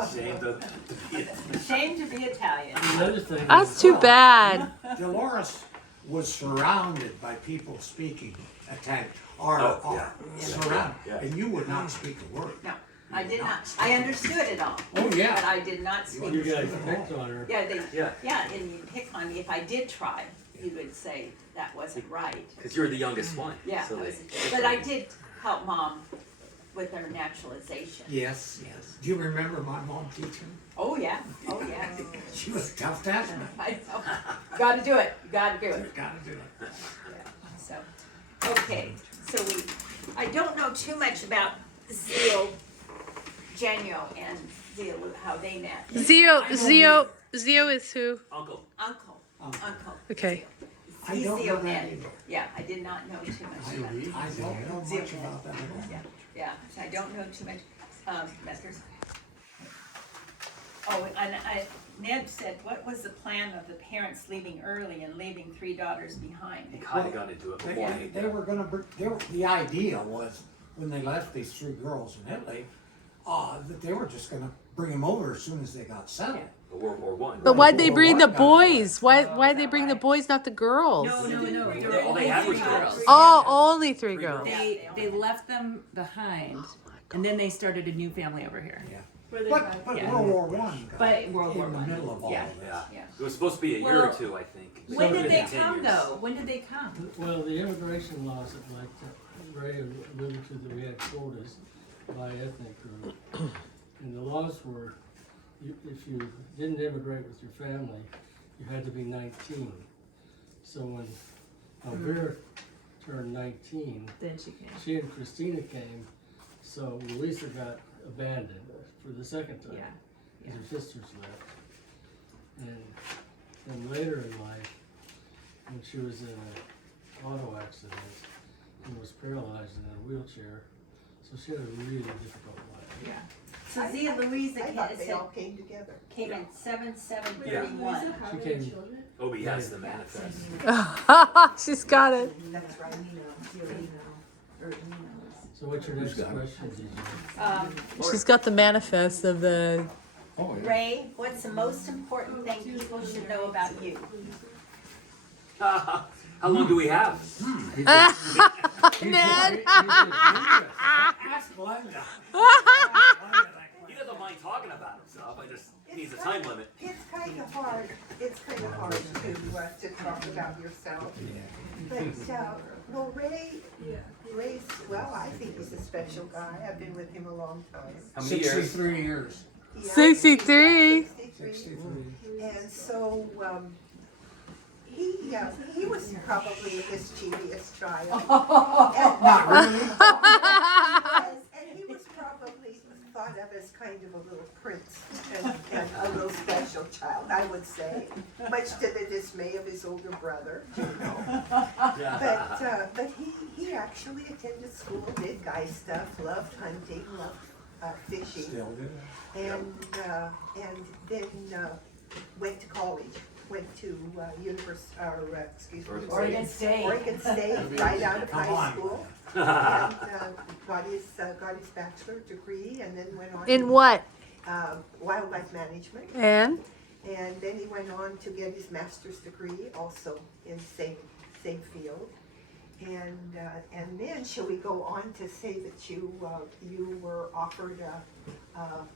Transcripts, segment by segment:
Ashamed to be Italian. Another thing. That's too bad. Dolores was surrounded by people speaking Italian, or surrounded, yeah. and you would not speak a word. No, I did not. I understood it all. Oh, yeah. But I did not speak. You guys picked on her. Yeah, and you pick on me. If I did try, you would say that wasn't right. Because you're the youngest one. Yeah, So but I did help Mom with her naturalization. Yes, yes. Do you remember my mom teaching? Oh, yeah, oh, yeah. She was a tough taskmaster. I know. You gotta do it, you gotta do You it. gotta do it. Yeah, so, okay, so I don't know too much about Zio, Genio, and Zio, how they met. Zio is who? Uncle. Uncle. Okay. I don't Zio know that met. either. Yeah, I did not know too much about it. I don't know much about that at all. Yeah, yeah, so I don't know too much, Messrs. Oh, and Ned said, what was the plan of the parents leaving early and leaving 3 daughters behind? He kind of got into it before. They were gonna, the idea was, when they left these 3 girls in Italy, that they were just gonna bring them over as soon as they got settled. World War One. But why'd they bring the boys? Why'd they bring the boys, not the girls? No. There were All they had only was 3 girls. Oh, only 3 girls. They left them behind, and then they started a new family over here. Yeah. But But Yeah. World War One got But World War in the One. middle of all Yeah. of this. Yeah. Yeah. It was supposed to be a year or Well, 2, I think. When did they 10 come years. though? When did they come? Well, the immigration laws that like Ray alluded to, that we had quotas by ethnic group. And the laws were, if you didn't immigrate with your family, you had to be 19. So when Elvira turned 19, Then she came. she and Christina came, so Louisa got abandoned for the second time. Yeah. Because her sisters left. And then later in life, when she was in an auto accident and was paralyzed in a wheelchair, so she had a really difficult life. Yeah. So Zia Louisa I thought they all came together. came in 7/7/31. She came, Obi has the manifest. She's got it. That's right. so what's your next question, DJ? She's got the manifest of the. Oh, yeah. Ray, what's the most important thing people should know about you? How long do we have? Ned. Ask Glenda. He doesn't mind talking about himself. I just needs a time limit. It's kind of hard. It's kind of hard to talk about yourself. But well, Ray's well. I think he's a special guy. I've been with him a long time. How many years? 63 years. Yeah, 63. 63. And so he was probably a mischievous child. Not really. And he was probably thought of as kind of a little prince and a little special child, I would say, much to the dismay of his older brother, you know. But he actually attended school, did guy stuff, loved hunting, loved fishing, Still do. and then went to college. Went to Oregon State. Oregon State, right out of Come high on. school, and got his bachelor's degree, and then went on In what? wildlife management, And? and then he went on to get his master's degree, also in same field, and then shall we go on to say that you were offered a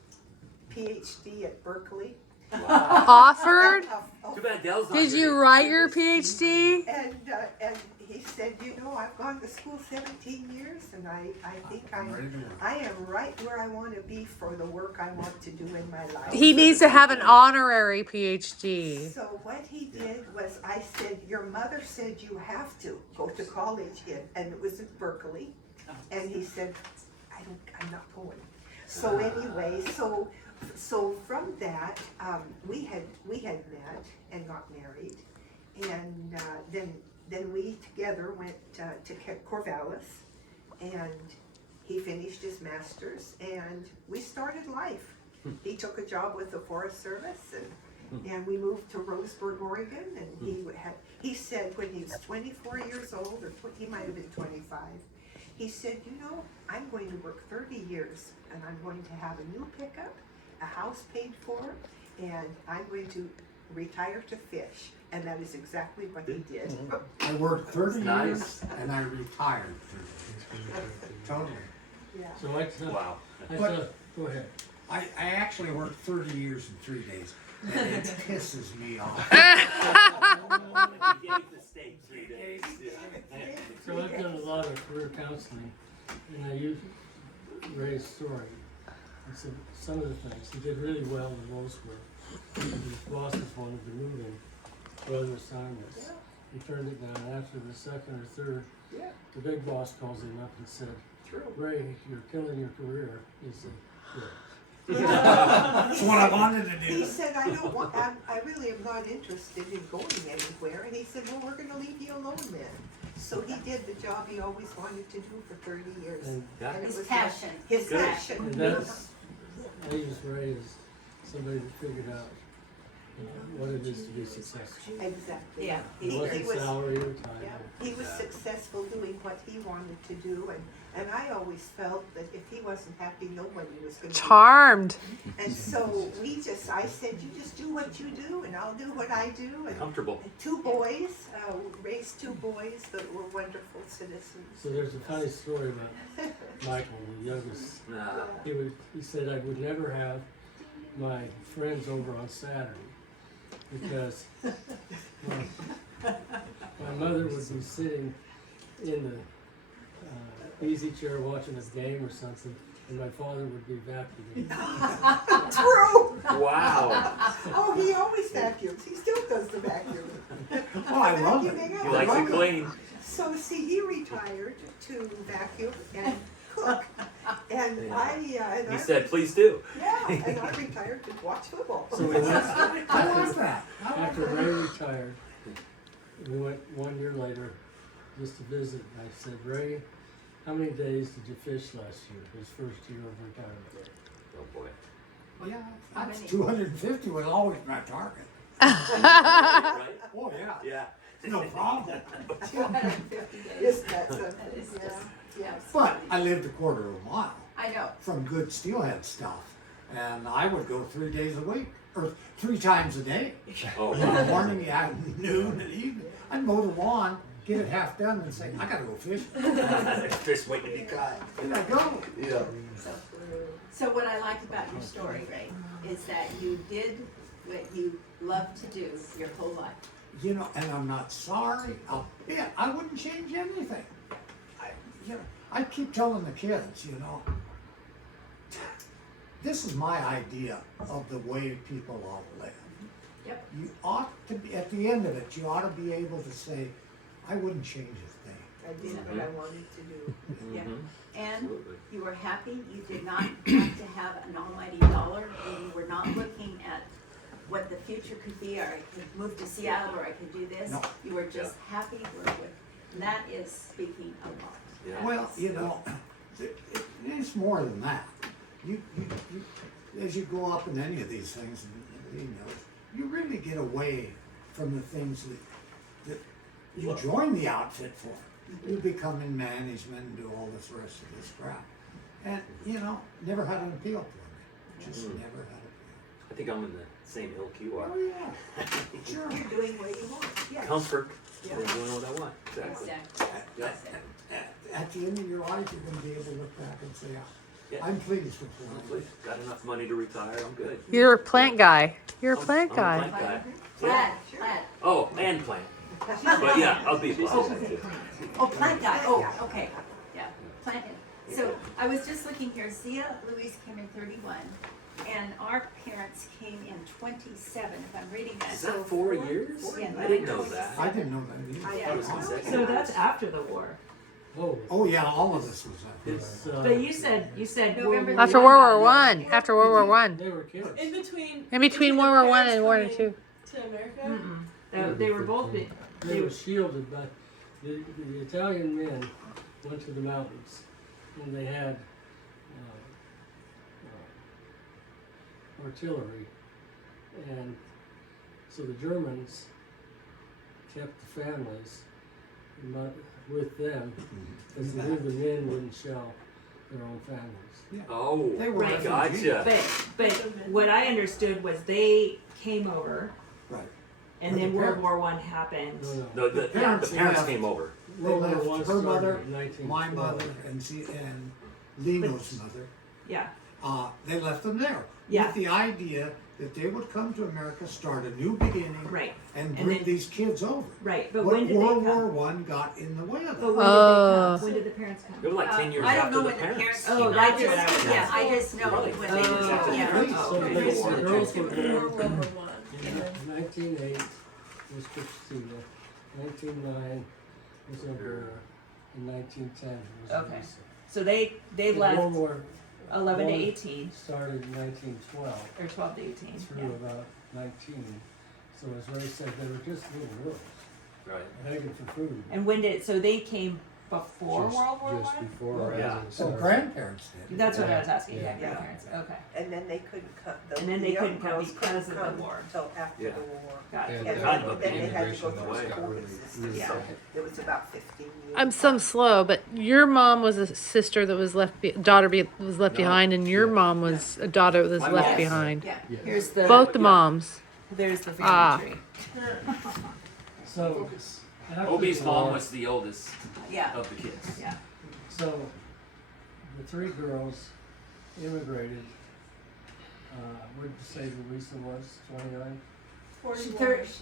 PhD at Berkeley? Offered? Too bad Dell's not Did here. you write your PhD? And he said, you know, I've gone to school 17 years, and I think I am right where I want to be for the work I want to do in my life. He needs to have an honorary PhD. So what he did was, I said, your mother said you have to go to college, and it was at Berkeley, and he said, I'm not going. So anyway, so from that, we had met and got married, and then we together went to Corvallis, and he finished his master's, and we started life. He took a job with the Forest Service, and we moved to Roseburg, Oregon, and he said when he was 24 years old, or he might have been 25, he said, you know, I'm going to work 30 years, and I'm going to have a new pickup, a house paid for, and I'm going to retire to fish. And that is exactly what he did. I worked 30 Nice. years and I retired 30 years. Totally. Yeah. So I tell, Wow. I But- tell, go ahead. I actually worked 30 years and 3 days, and it pisses me off. He gave the state 3 days. Yeah. So I've done a lot of career counseling, and I use Ray's story. And so some of the things, he did really well in Wolfsburg. His bosses wanted to move him for other assignments. He turned it down after the second or third. Yeah. The big boss calls him up and said, True. Ray, you're killing your career. He said, "Good." That's what I wanted to He do. said, I really am not interested in going anywhere. And he said, well, we're gonna leave you alone then. So he did the job he always wanted to do for 30 years. And, Yeah. And it His was passion. His Good. passion. and that's, I use Ray as somebody that figured out what it is to be successful. Exactly. Yeah. It He wasn't was, salary or time. yeah, he was successful doing what he wanted to do, and I always felt that if he wasn't happy, nobody was gonna. be Charmed. And so I said, you just do what you do, and I'll do what I do, and Comfortable. two boys, raised two boys that were wonderful citizens. So there's a funny story about Michael, the youngest. Nah. He said I would never have my friends over on Saturday because my mother would be sitting in the easy chair watching a game or something, and my father would be vacuuming. True. Wow. Oh, he always vacuums. He still does the vacuum. Oh, I love it. Vacuuming He up. likes it clean. So see, he retired to vacuum and cook, and and He said, please do. yeah, and I retired to watch football. So we went, I like that. I like after that. Ray retired, we went 1 year later just to visit. And I said, Ray, how many days did you fish last year? His first year of retirement. Oh boy. Yeah, that's 250 was always my target. Right? Oh, yeah. Yeah. No problem. 250 days. Isn't that something? That is Yeah. just, yes. But I lived a quarter of a mile I know. from good steelhead stuff. And I would go 3 days a week, or 3 times a day. Oh, In the wow. morning, yeah, noon, and evening. I'd mow the lawn, get it half done, and say, I gotta go fishing. Fish waiting to be caught. And I go. Yeah. So what I like about your story, Ray, is that you did what you love to do your whole life. You know, and I'm not sorry a bit. I wouldn't change anything. I keep telling the kids, this is my idea of the way people ought to live. Yep. You ought to be, at the end of it, you ought to be able to say, I wouldn't change a thing. I did what I wanted to do. Yeah. Mhm. And Absolutely. you were happy. You did not have to have an almighty dollar, and you were not looking at what the future could be, or I could move to Seattle, or I could do this. No. You were just happy with, and that is speaking a lot. Yeah. That Well, is- it's more than that. You, as you go up in any of these things, you really get away from the things that you join the outfit for. You become in management and do all this rest of this crap. And, never had an appeal for me. Just never had an I think I'm in the same ilk you are. appeal. Oh, yeah. Sure. You're doing what you want. Yes. Comfort. Yeah. I'm doing what I want. Exactly. Exactly. At the end of your life, you're gonna be able to look back and say, Yeah. I'm pleased with what I did. Got enough money to retire. I'm good. You're a plant guy. You're a plant I'm a guy. plant guy. Plaid, plaid. Oh, and plant. But yeah, I'll be plant. Oh, plant guy. Oh, okay. Yeah, plant. So I was just looking here. Zia Louise came in 31, and our parents came in 27. If I'm reading that. Is that 4 years? Yeah. I didn't know that. I didn't know that either. I thought it was consecutive. So that's after the war. Oh, Oh, yeah, all of this was that. it's, But you said November World After War World War One. After World War One. they were kids. In between. In between World War One and World War Two. To America. They were both. They were shielded, but the Italian men went to the mountains and they had artillery, and so the Germans kept the families with them because they knew the men wouldn't shell their own families. Oh, They were Right. gotcha. But what I understood was they came over, Right. and But then the World parents- War One happened. No, the parents left. came over. They World War I left her started mother, in 1912. my mother, and Lino's mother. Yeah, They left them there Yeah. with the idea that they would come to America, start a new beginning, right, and And bring then- these kids over. right. But But when did World they come? War One got in the way of But that. when did they Oh. come? When did the parents come? It was like 10 years I don't after know the when the parents. parents Oh, came. that's I what just, I was yeah, I asking. just know Really? when Oh, they, Exactly. yeah. Please. So okay. the girls were born World War One. in 1908 was Christina, 1909 was Oberra, and 1910 was Okay. Elisa. So they The left World War 11 to One 18 started in 1912 or 12 to 18. through Yeah. about 19. So as Ray said, they were just little girls Right. begging for food. And when did so they came before Just- World War Just One? before. Yeah. as it So started. grandparents did. That's what I Yeah. was asking. Yeah, Yeah. grandparents. Okay, And then they couldn't come. And then they young couldn't come girls because couldn't of the come war. Till after Yeah. the war. got it. And And kind of a then they had to immigration go that through was a got school really, system, really Yeah. so bad. it was about 15 years. I'm some slow, but your mom was a sister that was was left No. behind, and your Yeah. mom was a daughter that was My left mom's- behind. Yeah. Here's the Both the Yeah. moms. There's the family Ah. tree. So after Obi's the mom war- was the oldest Yeah. of the kids. Yeah. So the three girls immigrated. What did you say Louisa was? 29? Lisa's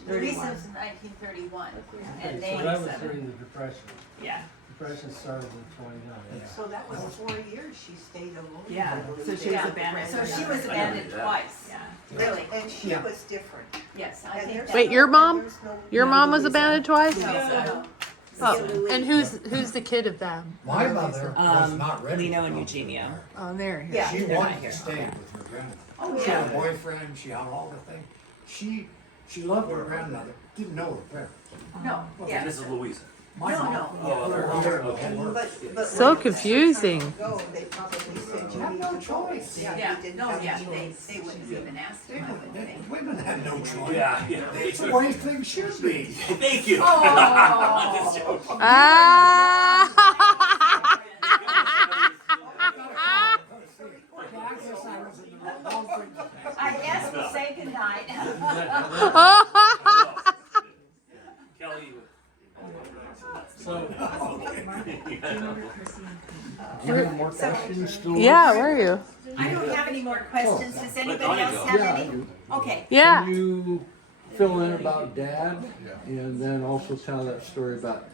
31. in 1931, Okay, and so they, that was during the Depression. Yeah. Depression started in 29. So that was 4 years she stayed alone. Yeah. I believe. So she was Yeah. abandoned. so for she another was kid. abandoned Yeah. twice. Yeah. Really? And she Yeah. was different. Yes, I And think there's that. Wait, your mom? there's no- Your No, mom was Louisa. abandoned twice. No, no. Oh, and who's the kid of them? My mother was not ready. Lino to and come to Eugenio. America. Oh, there. Yeah. She They're wanted not here. to stay with her grandmother. Oh, She had a yeah. boyfriend, she had all the things. She loved her grandmother, didn't know her parents. No, And yeah. this is Louisa. My No, mom no. Oh, put her okay. here Okay. and worked. But So when confusing. the time to go, they probably said you Have need no to go. choice. Yeah, Yeah, they didn't no, have yeah, a choice. they wouldn't have even asked him, I would think. Women had no choice. Yeah, yeah. It's the way things should be. Thank you. Oh. I'm just joking. Ah! I guess we'll say goodnight. Kelly. So Do you have more questions still? Yeah, where are you? I don't have any more questions. Does anybody Donnie else go. have Yeah, I any? do. Okay. Yeah. Can you fill in about Dad, and then also tell that story about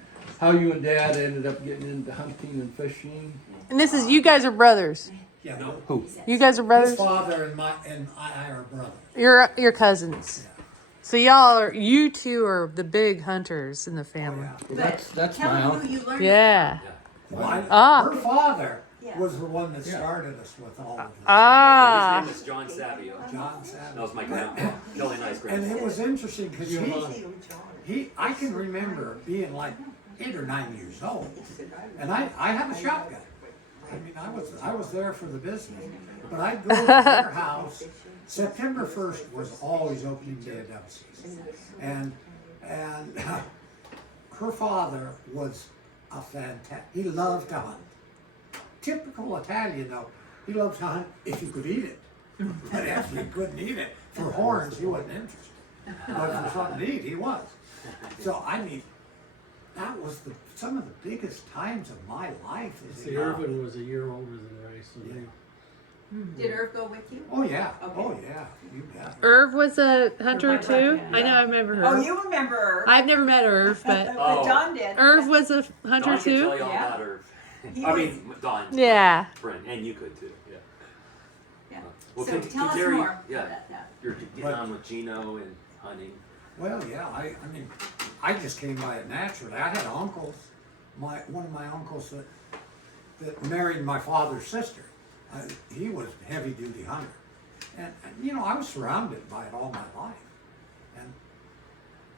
how you and Dad ended up getting into hunting and fishing? And this is you guys are brothers. Yeah, Who? You guys are his brothers. father and I are brothers. You're cousins. So you two are the big hunters in the family. Well, that's Tell my them uncle. who you learned. Yeah. Ah. Her father Yeah. was the one that started us with all of this. His Ah. name is John Savio. John Savage. That was my grandpa. Kelly and I's And grandpa. it was interesting because Your mom. I can remember being like 8 or 9 years old, and I had a shotgun. I mean, I was there for the business, but I'd go to their house. September 1st was always opening day of dove season, and her father was a fantastic. He loved to hunt. Typical Italian though. He loved to hunt if you could eat it, but if you couldn't eat it for horns, he wasn't interested. But for something to eat, he was. So I mean, that was some of the biggest times of my life. as a see, young- Irvin was a year older than Ray, so they Did Irv go with you? Oh yeah, Okay. oh yeah, you bet. Irv was a hunter Rebecca, too. yeah. I know. I remember her. Oh, you remember Irv. I've never met Irv, but But Don did. Irv was a hunter Don can tell too. you all Yeah. about her. He I was- mean, Don. Yeah. Friend, and you could too. Yeah. Yeah. Well, So can tell us Terry, more yeah, about that. you're getting on with Gino and hunting. Well, yeah, I mean, I just came by it naturally. I had uncles. One of my uncles that married my father's sister. He was a heavy duty hunter, and you know I was surrounded by it all my life, and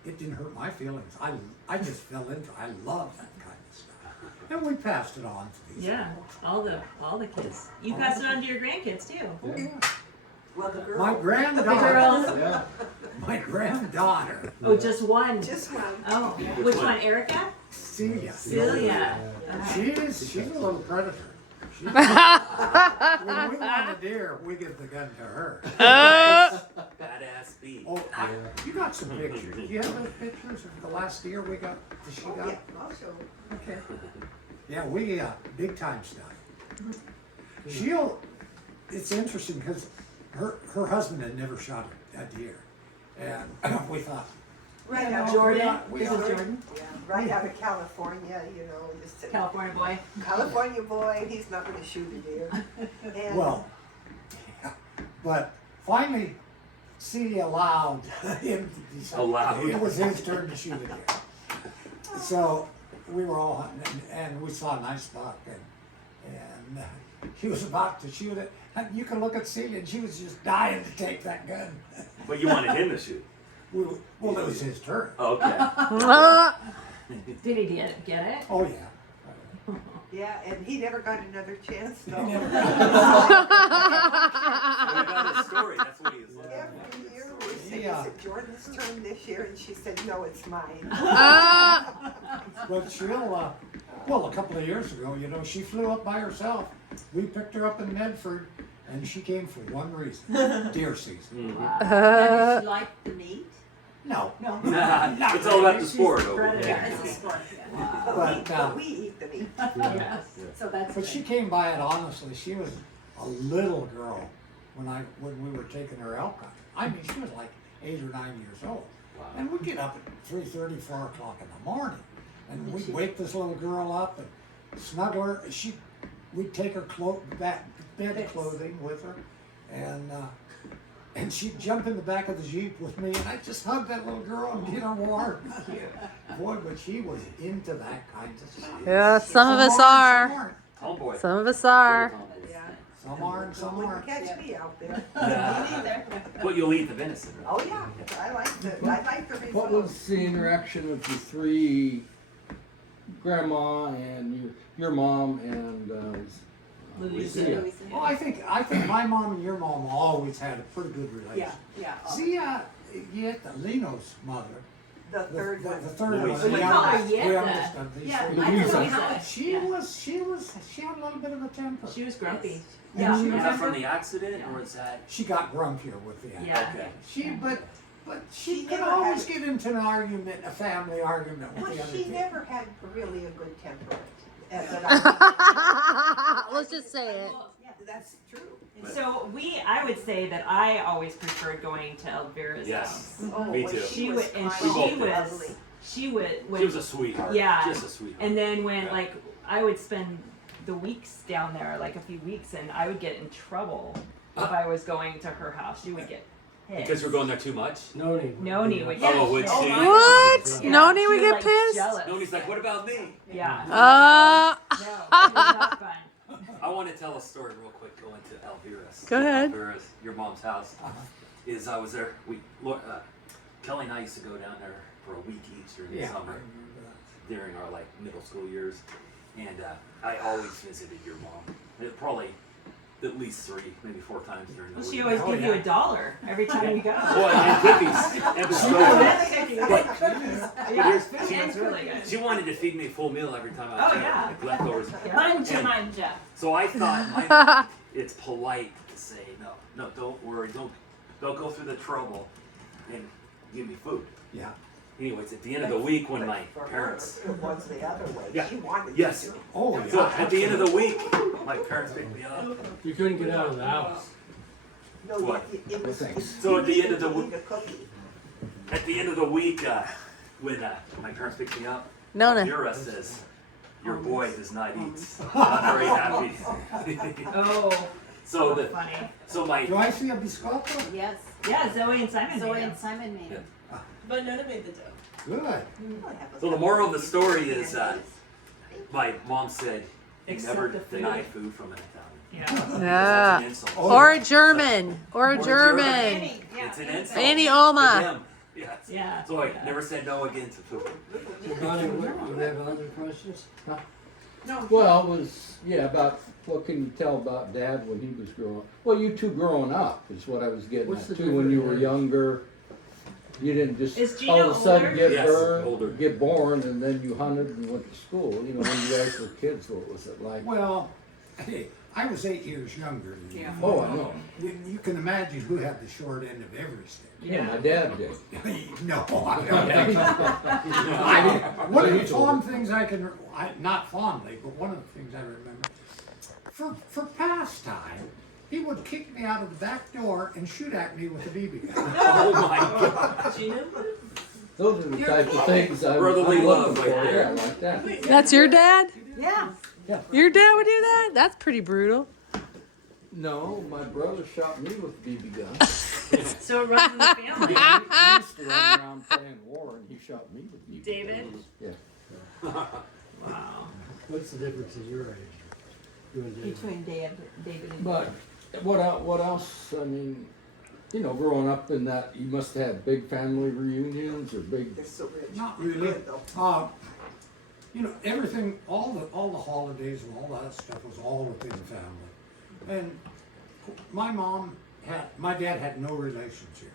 it didn't hurt my feelings. I just fell into. I love that kind of stuff, and we passed it on to these. Yeah. All the kids. You passed it on to your grandkids too. Oh, yeah. Well, the girl. My granddaughter. girls. Yeah. My granddaughter, Oh, just one. Just one. Oh, which one? Erica? Celia. Celia. She's a little predator. When we want a deer, we give the gun to her. Badass speed. Oh, you got some pictures. Do you have those pictures of the last deer we got? That she Oh, got? yeah, I'll show you. Okay. Yeah, we big time stuff. It's interesting because her husband had never shot a deer, and we thought, Right out, Jordan. we This ought is to- Jordan, yeah, right out of California, you know, just a California boy. California boy, he's not gonna shoot a deer. And well, yeah, but finally, Celia allowed him to decide. Allowed. It was his turn to shoot a deer. So we were all hunting, and we saw a nice buck, and he was about to shoot it. And you can look at Celia, and she was just dying to take that gun. But you wanted him to shoot. Well, it was his turn. Oh, okay. Did he get it? Oh, yeah. yeah, and he never got another chance, He though. never- So we got his story. That's what he was like. Every year we say, Yeah. is it Jordan's turn this year? And she said, no, it's mine. But she'll, well, a couple of years ago, you know, she flew up by herself. We picked her up in Medford, and she came for one reason, deer season. Does she like the meat? No, No. It's all about the sport over Predator. here. It's a sport, yeah. But we eat the meat. Yes, so that's. but she came by it honestly. She was a little girl when we were taking her elk hunting. I mean, she was like 8 or 9 years old. Wow. And we'd get up at 3:30, 4 o'clock in the morning, and we'd wake this little girl up and snuggle her. We'd take her bed clothing with her, and she'd jump in the back of the Jeep with me, and I'd just hug that little girl and get her warm. Boy, but she was into that kind of stuff. Yeah, some of us Some are. aren't. Tomboy. Some of us are. Yeah. Some are and some Wouldn't aren't. catch me out there. Yeah. But you'll eat the venison, right? Oh, yeah, I like the What result. was the interaction of the three, grandma and your mom and Lucia? Well, I think my mom and your mom always had a pretty good relation. Yeah. Yet Lino's mother, The third the one. third Louisa. one, We the call her youngest, Yetta. the youngest of these Yeah, three. I don't know Louisa. how. She had a little bit of a temper. She was grumpy. Yeah. She Is was- that from the accident, or is that? She got grumpier with the accident. Yeah. Okay. But she She could never always had- get into an argument, a family argument with Well, the other she two. never had really a good temperament. But I Let's just say it. think that's true. So I would say that I always preferred going to Elvira's Yes. house. Oh, Me well, too. She was would, and kind We she both and did. was, lovely. she would, when, She was a sweetheart. Yeah. Just a sweetheart. and then when Yeah. like I would spend the weeks down there, like a few weeks, and I would get in trouble if I was going to her house. She would get pissed. Because we're going there too much? Noni. Noni would get Oh, would pissed. she? What? Yeah, Noni she would was, get like, pissed? Jealous. Noni's like, what about me? Yeah. Uh, No, it was not fun. I want to tell a story real quick going to Elvira's. Go ahead. Elvira's, your mom's house. Is I was there, Kelly and I used to go down there for a week each during the Yeah. summer, during our like middle school years. And I always visited your mom. Probably at least 3, maybe 4 times during the Well, week. she always Oh, give yeah. you $1 every time you go. Well, and cookies. It was so good. Yeah, here's- it's really good. She wanted to feed me a full meal every time I was Oh, there, yeah. like leftovers. Manja. So I thought it's polite to say no, don't worry, don't go through the trouble and give me food. Yeah. Anyways, at the end of the week when my For her, parents, it was the other way. Yeah. She wanted yes, to do it. Oh, yeah. so at the end of the week, my parents picked me up. You couldn't get out of the house. No, What? it was. So at the end of the you week- need a cookie. At the end of the week, when my parents picked me up, Nona. Vera says, "Your boy does not eat." I'm very happy. Oh, so funny. my Do I see a biscotto? Yes. Yeah, Zoe and Simon. Zoe made and them. Simon made it. But Nona made the dough. Good. So the moral of the story is, my mom said, "You Accept never the food. deny food from an Italian." Yeah. Yeah. That's an insult. Oh, Or a German. Or a Or a German. It's an insult. Any to Oma. them. Yes. Yeah. So I never said no again to food. Donnie, you have other questions? Well, it was, about what can you tell about Dad when he was growing up? Well, you two growing up is what I was getting What's at the too. When you difference? were younger, you didn't just Is all Gino of a sudden older? get Yes, older. get born, and then you hunted and went to school. You know, when you guys were kids, what was it like? Well, Hey, I was 8 years younger than you. Yeah. Oh, I know. You can imagine who had the short end of every stick. Yeah, my dad did. No, I don't think so. One of the fond things not fondly, but one of the things I remember, for pastime, he would kick me out of the back door and shoot at me with a BB gun. Oh my god. Gina? Those are the type of things I'm Brotherly I'm love looking right for. there. Yeah, like that. That's your dad? Yeah. Your dad would do that? That's pretty brutal. No, my brother shot me with a BB gun. So it runs in the family. He used to run around playing war, and he shot me with BB David? guns. Yeah. Wow. What's the difference in your age? You and David? Between David and But what else? I mean, you know, growing up in that, you must have big family reunions or big. They're so rich. Not really. You know, everything, all the holidays and all that stuff was all within the family. And my dad had no relations here.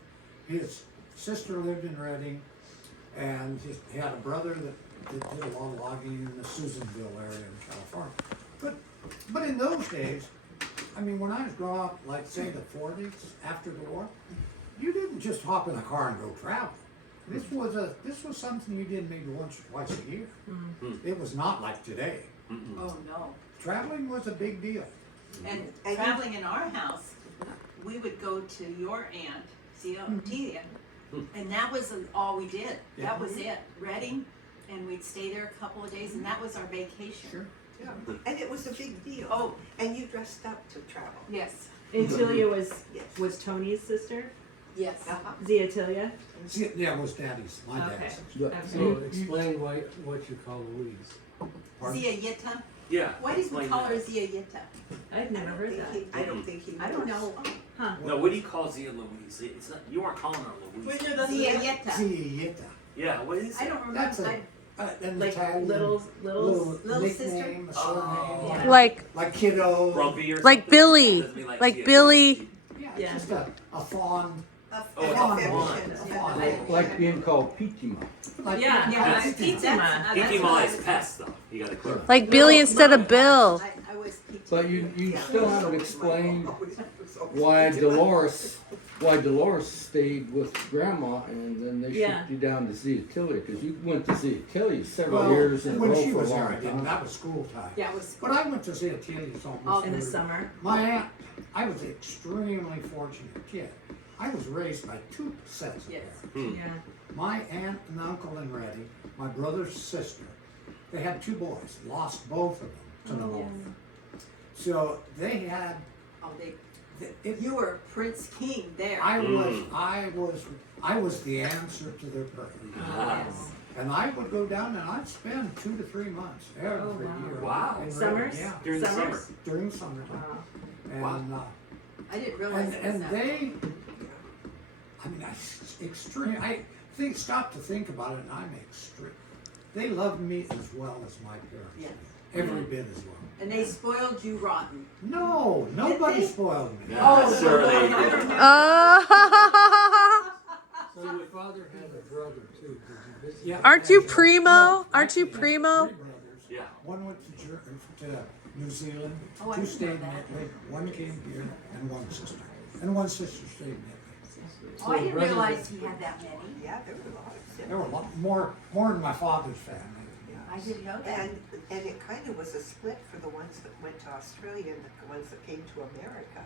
His sister lived in Reading, and he had a brother that did a lot of logging in the Susanville area in California. But in those days, I mean, when I was growing up, like say the 40s, after the war, you didn't just hop in a car and go travel. This was something you did maybe once or twice a year. It was not like today. Oh, no. Traveling was a big deal. And And traveling in our house, we would go to your aunt, Tia, and that was all we did. That was it. Reading, and we'd stay there a couple of days, and that was our vacation. Sure. Yeah, and it was a big deal. Oh, And you dressed up to travel. yes, And Tilia Yes. was Tony's sister? yes. Uh-huh. Zia Tilia? See, yeah, it was daddy's, my Okay. dad's. But So you- explain what you call Louise. Pardon? Zia Yitta. Yeah. Why did we explain call that. her Zia Yitta? I've never heard that. I don't think he knows. I don't know. No, what do you call Zia Louise? It's not. You weren't calling her Louise. Wait, no, that's Zia the Yitta. Zieta. Yeah. What is it? I don't remember. That's an Like Italian little Little nickname, a surname, Yeah. Like kiddo. Grumpy or like something? Billy. Doesn't mean Like Zia. Billy. Yeah, Yeah. just a fawn. Oh, An it's a affection. fawn. Yeah. like being called Peachy. Like, Yeah. Yeah, That's Pizza. Pizza. Pinky Ma is pest though. You gotta clarify. Like Billy instead of Bill. I was Pizza. But you still haven't explained Why why Dolores stayed with Grandma, and then they Yeah. shipped you down to Zeatilia, because you went to Zeatilia several Well, years in a when row she for a was there, long I didn't. time. That was school time. Yeah, it was. But I went to see Atelia's almost In the every- summer? My aunt, I was an extremely fortunate kid. I was raised by two sets of Yes. parents. Yeah. My aunt and uncle in Reading, my brother's sister, they had two boys, lost both of them to pneumonia. So they had, Oh, they. it, You were Prince King there. I was the answer to their prayer. Yes. And I would go down and I'd spend 2 to 3 months every Oh, wow. year. Wow. in Reading. Summers? Yeah, During the summer. Summers? during summertime. Wow. And, I didn't realize it was and that. they, I mean, stop to think about it, and I'm extreme. They loved me as well as my parents. Yes. Every bit as well. And they spoiled you rotten. No, nobody they? spoiled me. Yeah, sure they did. So your father had a brother too. Did you visit? Yeah, Aren't you actually, primo? no, Aren't you actually, primo? 3 brothers. Yeah. One went to New Zealand, Oh, I 2 didn't stayed know in that. Italy, 1 came here, and 1 sister. And 1 sister stayed in Italy. Oh, I didn't brothers- realize he had that many. Yeah, there were a lot of There were a lot more than my father's family. I didn't know that. And it kind of was a split for the ones that went to Australia and the ones that came to America.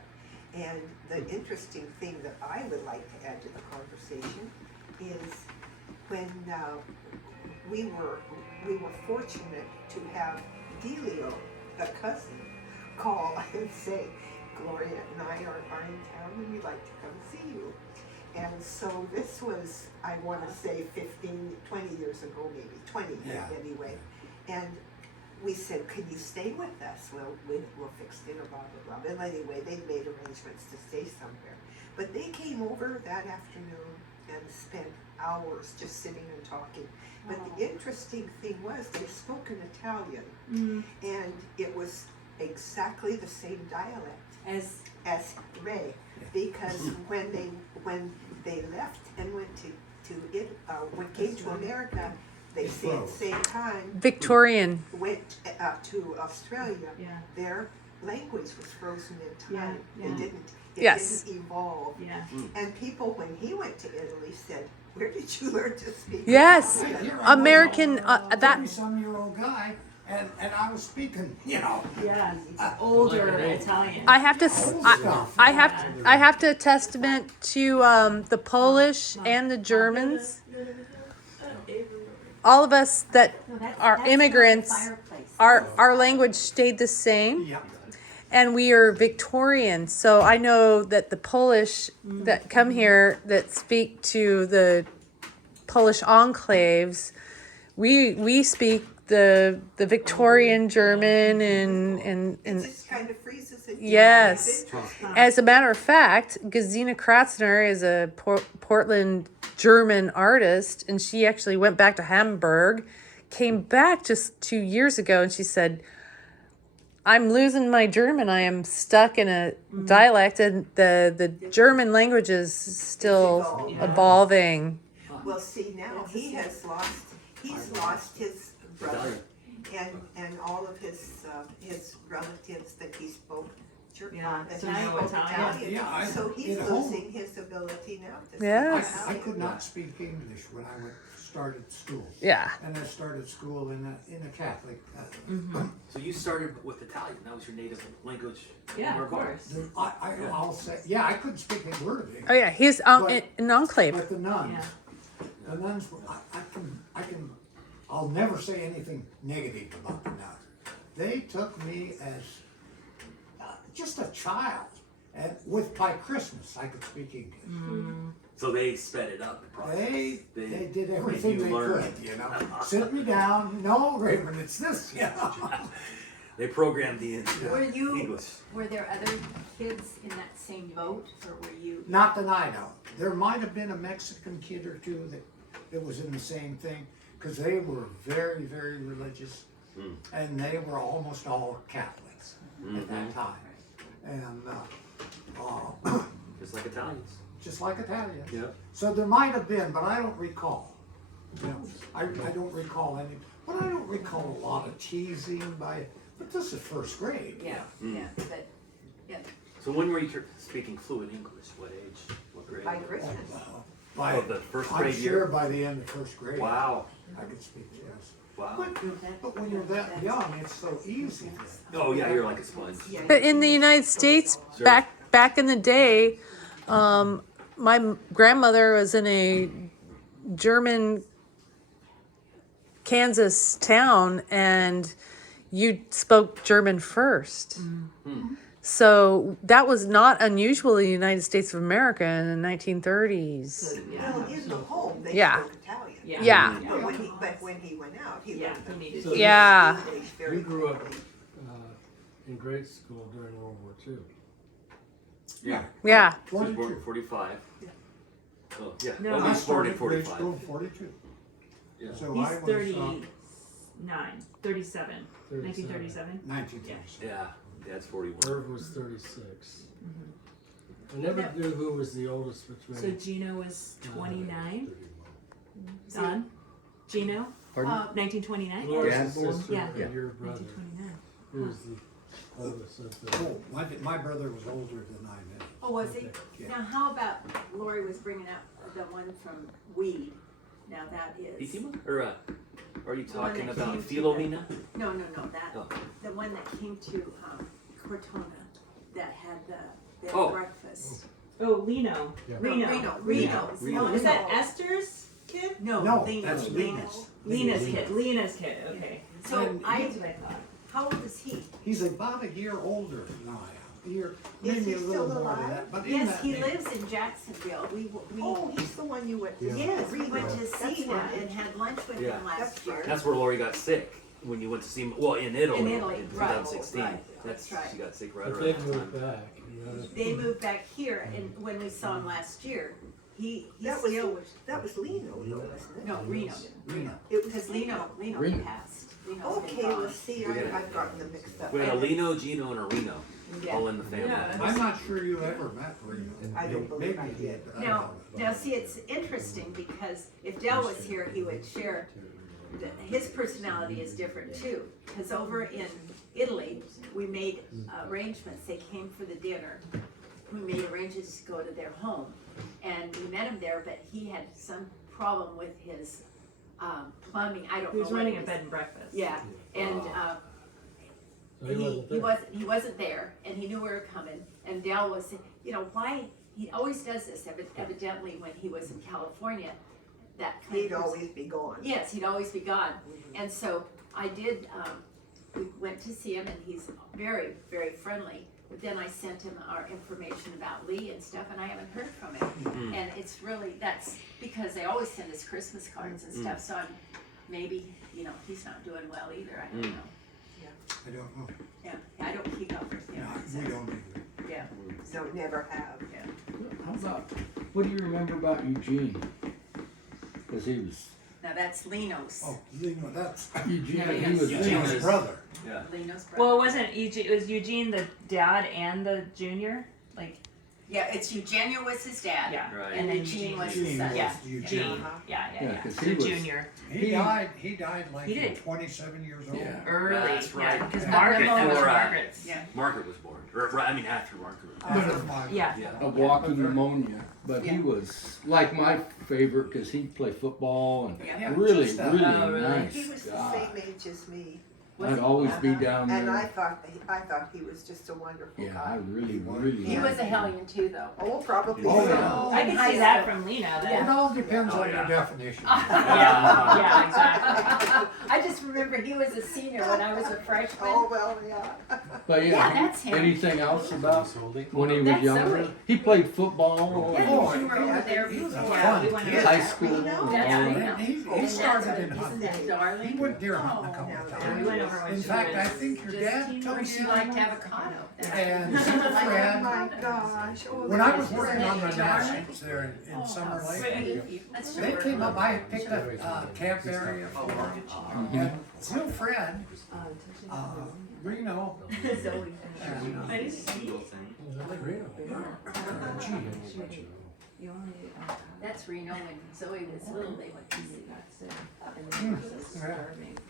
And the interesting thing that I would like to add to the conversation is when we were fortunate to have Delio, a cousin, call and say, Gloria and I are in town and we'd like to come see you. And so this was, I want to say 20 years ago, maybe 20 Yeah. anyway. And we said, can you stay with us? Well, we'll fix dinner, blah, blah, blah. And anyway, they made arrangements to stay somewhere. But they came over that afternoon and spent hours just sitting and talking. But the interesting thing was they spoke in Italian, and it was exactly the same dialect as Ray, because when they left and went came to America, they say at the same time Victorian. went to Australia. Yeah. There language was frozen in time. Yeah, yeah. It Yes. didn't evolve. Yeah. And people, when he went to Italy, said, "Where did you learn to speak Yes. Italian?" Here I was, American, that, 30-some-year-old guy, and I was speaking, you know, Yeah. Older Italian. I have to, old stuff. I have to testament to the Polish and the Germans. All of us that No, that's- are that's immigrants, not a fireplace. our language stayed the same, Yeah. and we are Victorian. So I know that the Polish that come here that speak to the Polish enclaves, we speak the Victorian German and It just kind of freezes it. Yes. As a matter of fact, Gesine Kratzner is a Portland German artist, and she actually went back to Hamburg, came back just 2 years ago, and she said, I'm losing my German. I am stuck in a dialect, and the German language is still evolving. Well, see, now he's lost his brother and all of his relatives that he spoke German, Yeah, that so he no spoke Italian. Italian. Yeah, So he's at home. losing his ability now to speak Yes. I Italian. could not speak English when I started school. Yeah. And I started school in a Catholic. So you started with Italian. That was your native language. Yeah, Or of course. I'll say, yeah, I couldn't speak a word of English. Oh yeah, he's an enclave. But the nuns, the nuns, I'll never say anything negative about the nuns. They took me as just a child, and by Christmas I could speak English. So they sped it up. The process. They did everything you they learn. could, you know. Sit me down. No, Raymond, it's this, you know. They programmed the English. Were there other kids in that same boat, or were you? Not that I know. There might have been a Mexican kid or two that was in the same thing, because they were very, very religious, and they were almost all Catholics at that time. And Just like Italians. just like Italians. Yep. So there might have been, but I don't recall. You know, I don't recall any, but I don't recall a lot of teasing but this is first grade. Yeah, but, yeah. So when were you speaking fluent English? What age? What grade? By Christmas. By, Oh, the first I'm grade sure year? by the end of first grade. Wow. I could speak, yes. Wow. But when you're that young, it's so easy. Oh yeah, you're like a sponge. But in the United States, Sure. back in the day, my grandmother was in a German Kansas town, and you spoke German first. So that was not unusual in the United States of America in the 1930s. Well, in the home, they Yeah. spoke Italian. Yeah. But when he went out, he Yeah, learned he needed So to. Yeah. English very We grew up quickly. in grade school during World War II. Yeah. Yeah. She was born 42. in 45. Oh yeah. No. Well, I he was born in started grade 45. school in 42. Yeah. So He's I was 39, 37, 1937. 1937. Yeah. Dad's 41. Irv was 36. I never knew who was the oldest between. So Gino was 29. Don? Gino? Pardon? 1929? Laura's Dad's sister Yeah. and your brother, 1929. who was the oldest of the. Oh, my brother was older than I am. Oh, was he? Yeah. Now, how about, Lori was bringing up the one from Weed. Now that is, Pitima? Or are you The one talking that about came to Philomena? no, that, Oh. the one that came to, Cortona, that had the Oh. breakfast. Oh, Lino. Yeah. Reno. Reno. Was that Esther's kid? No, No, Lino, that's Lino. Lena's kid. Lena's kid. Okay. So And That's what I thought. how old is he? He's about a year older than I am. Is Maybe he a little still more than alive? that. But in Yes, that he neighborhood. lives in Jacksonville. We Oh, he's the one you went to. yes, we went to That's see him right. and had lunch with Yeah. him last That's year. right. That's where Lori got sick when you went to see him. Well, in Italy. In Italy, in right, 2016. right, that's right. She got sick right But around they that moved time. back. You know, They moved back here, and when we saw him last year, he That was, still was, that was Lino, though, wasn't it? no, Reno. It was Because Lino Reno. passed. Lino's been Okay, gone. let's see, We got- I've gotten them mixed up. We had a Lino, Gino, and a Reno. Yeah. All in the family. Yeah. I'm not sure you ever met Reno. I don't believe I Maybe did. but I Now, don't know. now, see, it's interesting because if Dell was here, he would share. His personality is different too. Because over in Italy, we made arrangements, they came for the dinner. We made arrangements to go to their home, and we met him there, but he had some problem with his, plumbing, I don't know. He was what running it a is. bed and breakfast. Yeah, and, So he wasn't he there. wasn't there, and he knew we were coming, and Dell was, you know, why, he always does this, evidently when he was in California, that kind He'd of. always be gone. Yes, he'd always be gone, and so I did, we went to see him, and he's very, very friendly, but then I sent him our information about Lee and stuff, and I haven't heard from him, and it's really, that's, because they always send us Christmas cards and stuff, so I'm, maybe, you know, he's not doing well either, I don't know. I don't know. Yeah, I don't keep up with him. No, so, we don't either. yeah, So never have. How about, what do you remember about Eugene? Cause he was, now that's Lino's, Oh, you know, that's Eugene, Yeah, he was. Eugene his was- brother. Yeah. Lino's brother. Well, it wasn't Eugene. It was Eugene, the dad, and the junior. Like, Yeah, it's Eugenio was his dad. yeah, Right. And then Gene was his Gene son. was Yeah, Eugene. Gene. Yeah, Yeah, yeah. 'cause The he was- junior. He- He died like He did. 27 years old. Yeah. Early. That's right. Yeah, because Yeah. Margaret. That was Before, Margaret's. Yeah. Margaret was born. Or, I mean, after Margaret. Yeah. Yeah. Of walking pneumonia, but he Yeah. was like my favorite because he'd play football and Yeah. really, Just, really Oh, really? nice He was the guy. same age as me, I'd always be down and I there. thought he was just a wonderful Yeah, I guy. really, really. He liked was a him. hellion too, though. Oh, probably Oh, so. yeah. I can see that from Lena. It Then. all depends Oh, on yeah. your definition. Yeah. Yeah. Exactly. I just remember he was a senior when I was a freshman. Oh, well, yeah. But Yeah, yeah, that's him. anything else about when he was That's younger? Zoe. He played football Yeah, and Oh, you were over there he was a before. Yeah, we fun went kid. high school and all That's that. right. He Isn't started that- in isn't hunting. that darling? He went deer hunting a Oh, couple now of there times. We went over when In she fact, was I think your dad told Where me she liked avocado. and Oh, Fred, my gosh. Oh, when I was that working is on the Darling. Nationals there Oh, in Summer how Lake, sweet. That's they sure. came up, I picked a camp area for them. And little Fred, Reno, I see. You only. That's Reno when Zoe was little, they went to see.